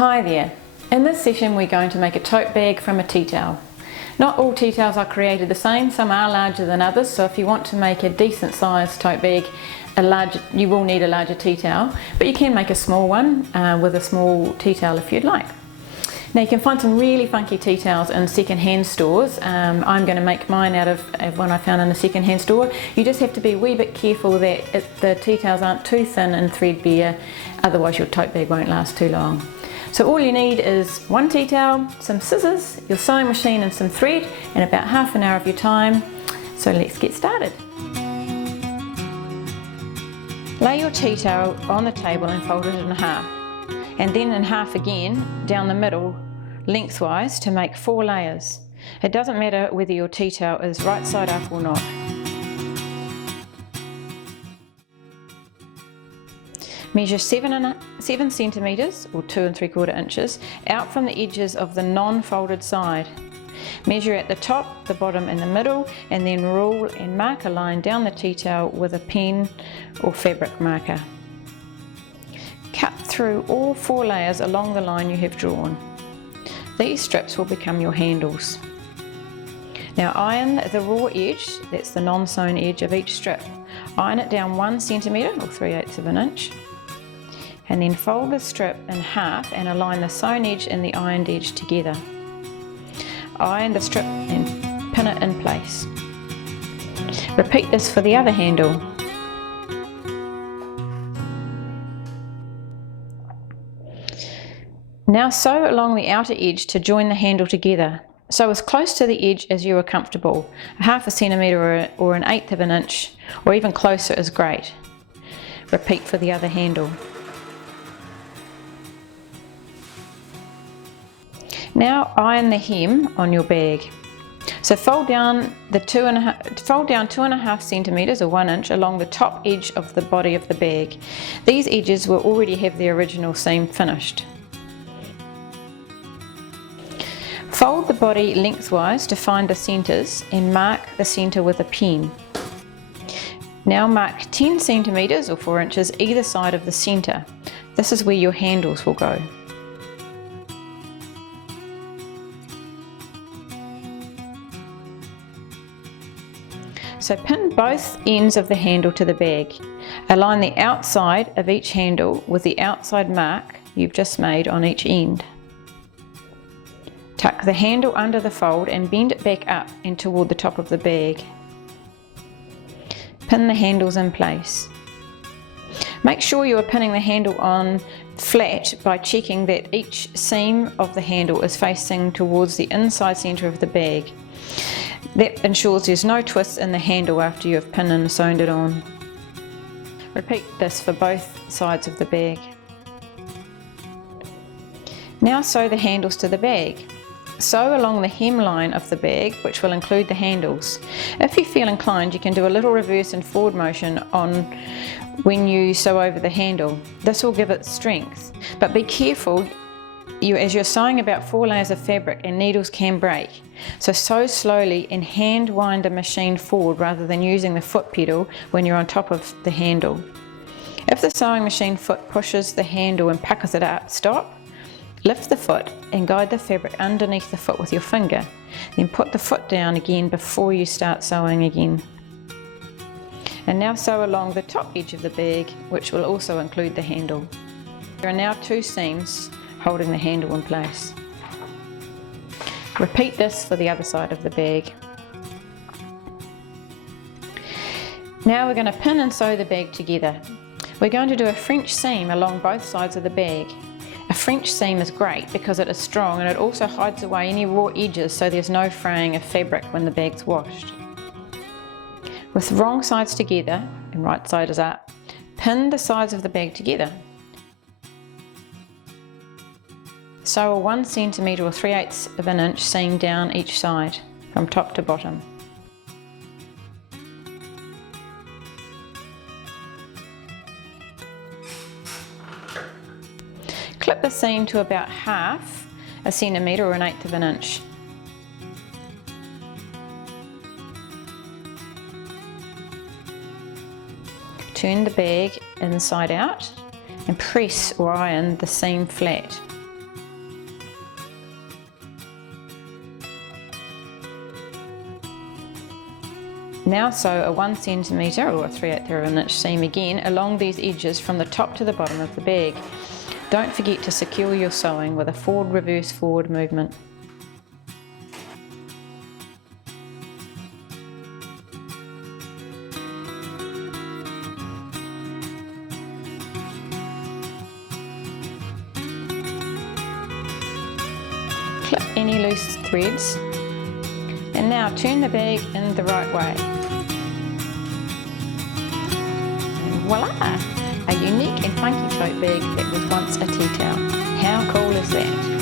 Hi there. In this session we're going to make a tote bag from a tea towel. Not all tea towels are created the same, some are larger than others, so if you want to make a decent sized tote bag, you will need a larger tea towel, but you can make a small one with a small tea towel if you'd like. Now you can find some really funky tea towels in second-hand stores. I'm going to make mine out of one I found in a second-hand store. You just have to be a wee bit careful that the tea towels aren't too thin and threadbare, otherwise your tote bag won't last too long. So all you need is one tea towel, some scissors, your sewing machine and some thread, and about half an hour of your time. So let's get started. Lay your tea towel on the table and fold it in half, and then in half again down the middle lengthwise to make 4 layers. It doesn't matter whether your tea towel is right side up or not. Measure 7 centimetres or 2 3/4 inches out from the edges of the non-folded side. Measure at the top, the bottom and the middle, and then rule and mark a line down the tea towel with a pen or fabric marker. Cut through all 4 layers along the line you have drawn. These strips will become your handles. Now iron the raw edge, that's the non-sewn edge of each strip. Iron it down 1 centimetre or 3/8 of an inch. And then fold the strip in half and align the sewn edge and the ironed edge together. Iron the strip and pin it in place. Repeat this for the other handle. Now sew along the outer edge to join the handle together. Sew as close to the edge as you are comfortable. 1/2 centimetre or 1/8 of an inch, or even closer is great. Repeat for the other handle. Now iron the hem on your bag. So fold down 2.5 centimetres or 1 inch along the top edge of the body of the bag. These edges will already have the original seam finished. Fold the body lengthwise to find the centres and mark the centre with a pen. Now mark 10 centimetres or 4 inches either side of the centre. This is where your handles will go. So pin both ends of the handle to the bag. Align the outside of each handle with the outside mark you've just made on each end. Tuck the handle under the fold and bend it back up and toward the top of the bag. Pin the handles in place. Make sure you are pinning the handle on flat by checking that each seam of the handle is facing towards the inside centre of the bag. That ensures there's no twists in the handle after you have pinned and sewn it on. Repeat this for both sides of the bag. Now sew the handles to the bag. Sew along the hemline of the bag, which will include the handles. If you feel inclined, you can do a little reverse and forward motion when you sew over the handle. This will give it strength, but be careful as you're sewing about 4 layers of fabric and needles can break. So sew slowly and hand wind the machine forward rather than using the foot pedal when you're on top of the handle. If the sewing machine foot pushes the handle and puckers it up, stop, lift the foot and guide the fabric underneath the foot with your finger. Then put the foot down again before you start sewing again. And now sew along the top edge of the bag, which will also include the handle. There are now 2 seams holding the handle in place. Repeat this for the other side of the bag. Now we're going to pin and sew the bag together. We're going to do a French seam along both sides of the bag. A French seam is great because it is strong and it also hides away any raw edges so there's no fraying of fabric when the bag's washed. With wrong sides together and right side is up, pin the sides of the bag together. Sew a 1 centimetre or 3/8 of an inch seam down each side, from top to bottom. Clip the seam to about 1/2 centimetre or 1/8 of an inch. Turn the bag inside out and press or iron the seam flat. Now sew a 1 centimetre or a 3/8 of an inch seam again along these edges from the top to the bottom of the bag. Don't forget to secure your sewing with a forward, reverse, forward movement. Clip any loose threads. And now turn the bag in the right way. And voila! A unique and funky tote bag that was once a tea towel. How cool is that?